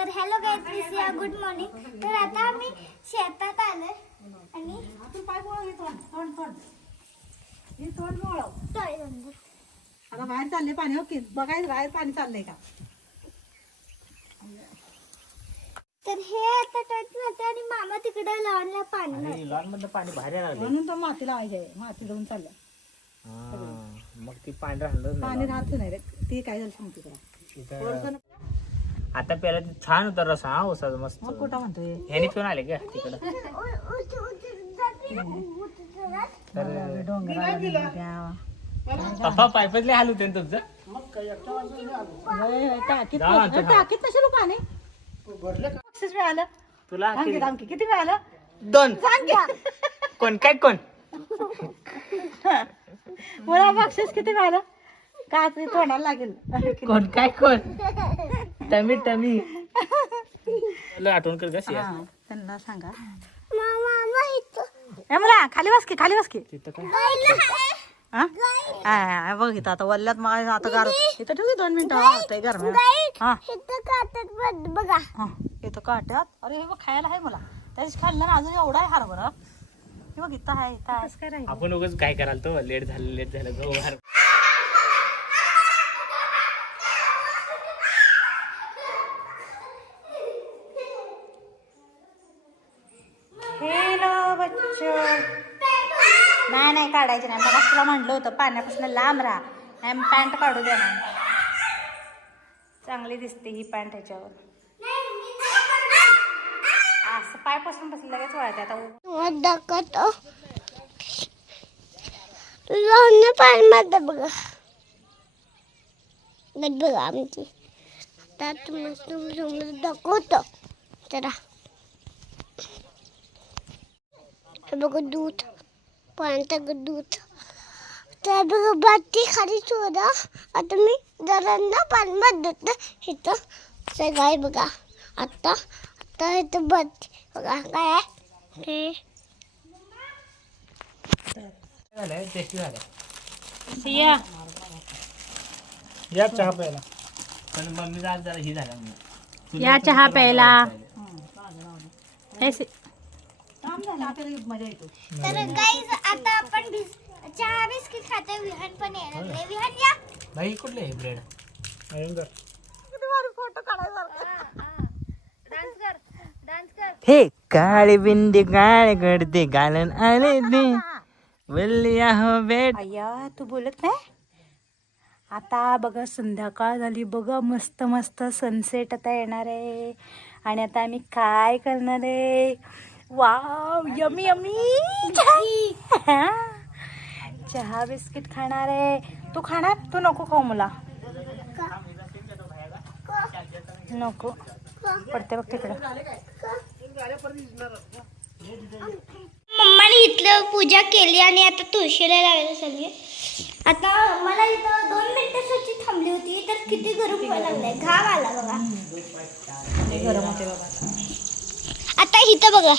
तर hello guys good morning तर आता आम्ही शेतात आलोय आणि तू पाय बोळ हे तोंड तोंड तोंड. हे तोंड बोळ. तळी बंद. आता बाहेर चालले पाणी ओके बघायचं बाहेर पाणी चाललंय का? तर हे आता टच राहते आणि मामा तिकडे लावणला पाणी नाही. लॉन मधलं पाणी बाहेर यायला म्हणून तो माती लावायची आहे माती जाऊन चालल्या. मग ती पाणी राहिलं पाणी राहत नाही रे. ती काय झालं सांगते तुला. आता पहिला ते छान होता रसा हा उसाचा मस्त. मग कुठं म्हणतोय? ह्याने पिऊन आले का? तिकडं. तर हाल होते ना तुमचं? टाकीत जा म्हणतो. टाकीत कशाला पाणी बक्षीस मिळालं. तुला की, किती? सांग की, किती मिळालं? दोन. सांग की. कोण? काय कोण? मला बक्षीस किती मिळालं? का ते तोंडाला लागेल. कोण? काय कोण? Tummy tummy. आठवण कर कशी हा, त्यांना सांगा. मामा मामा इथं. ए मला खाली बस की खाली बस की. तिथं काय? गाईला आहे. हा? आ, बघ इथं आता वल्ल्यात मग आता गार इथं ठेवू दोन मिनिटं. गरम गाई हा. इथं काटत बघ हा इथं काट्यात. अरे हे बघ खायला आहे मला. त्याच खाल्लं ना अजून एवढा आहे हरभरा हे बघ इथं आहे इथं आहे. आपण उगाच काय कराल तो? लेट झालं लेट झालं गहू हार हेलो बच्चो नाही नाही काढायचे नाही. मग तुला म्हणलं होतं पाण्यापासून लांब राहा. नाही पॅन्ट काढू दे ना. चांगली दिसते ही पॅन्ट ह्याच्यावर. असं पायपासून बसलं लगेच वळते आता. दाखवत. लोणं पाणी मध्ये बघा. गट बघा आमची. त्यात मस्त समोर दाखवतो. जरा हे बघा दूध. पाण्यात दूध त्या बघा बाटली खाली सोडा. आता मी जरा ना पाणी मध्ये इथं. सगळं आहे बघा. आता आता इथं बाटली बघा काय आहे? हे. सिया. या चहा प्यायला. पण आज जरा ही झाला. या चहा प्यायला. हे सि- काम झालं आपल्याला मजा येतो. तर गाईज आता आपण बिस- चहा बिस्किट खाते विहान पण यायला लागले विहान या. भाई कुठले आहे ब्रेड फोटो काढायचा डान्स कर डान्स कर. हे काळे बिंदी काळे करते गालन आले ते. वल्लिया हो. बेट अय्या तू बोलत नाही? आता बघा संध्याकाळ झाली. बघा मस्त मस्त सनसेट आता येणार आहे. आणि आता आम्ही काय करणार आहे? Wow yummy yummy. चहा बिस्किट खाणार आहे. तू खाणार? तू नको खाऊ मला. नको. पडते बघ तिकडं. मम्माने इथलं पूजा केली आणि आता तुळशीला लावायला चालली आता मला इथं दोन मिनिटासाठी थांबली होती तर किती गरम व्हायला लागलाय. घाम आला बघा. गरम होते बाबा आता इथं बघा.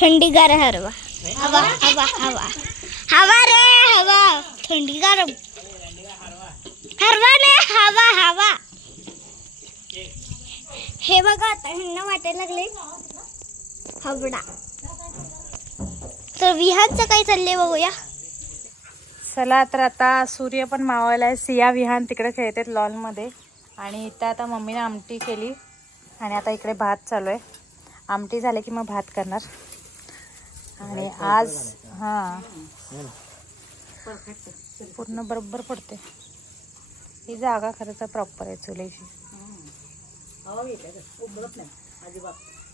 थंडीगार हरवा हवा हवा हवा. हवा रे हवा. थंडीगार. हरवा नाही हवा हवा. हे बघा आता ह्यांना वाटायला लागले. हवडा. तर विहारचं काय चाललंय बघूया. चला तर आता सूर्य पण मावायला आहे. सिया विहान तिकडे खेळतात लॉनमध्ये आणि इथं आता मम्मीने आमटी केली. आणि आता इकडे भात चालू आहे. आमटी झाले की मग भात करणार. आणि आज हां. पूर्ण बरोबर पडते. ही जागा खरंच प्रॉपर आहे चुलीची.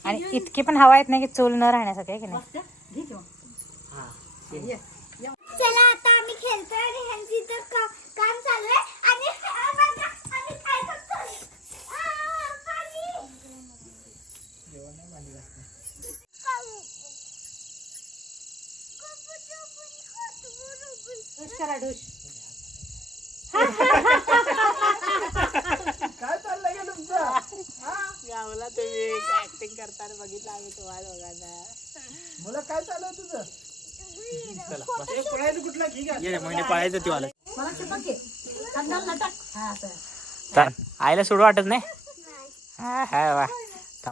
आणि इतकी पण हवा येत नाही की चूल न राहण्यासाठी आहे की नाही चला आता आम्ही खेळतोय आणि ह्यांची इथं का- काम चालू आहे आणि हा बघा, आम्ही काय करतोय? आ, पाणी. पाणी. गावला तुम्ही. ऍक्टिंग करताना बघितलं आम्ही तुम्हाला बघायला मला काय चालू आहे तुझं? चला बस. हे पळायचं कुठला ठीक आहे ये महिने पळायचं ती वाला. मला चिपक घे. खांद्याला टाक. हा, असं. चाल आईला सोडू वाटत नाही? हा वा.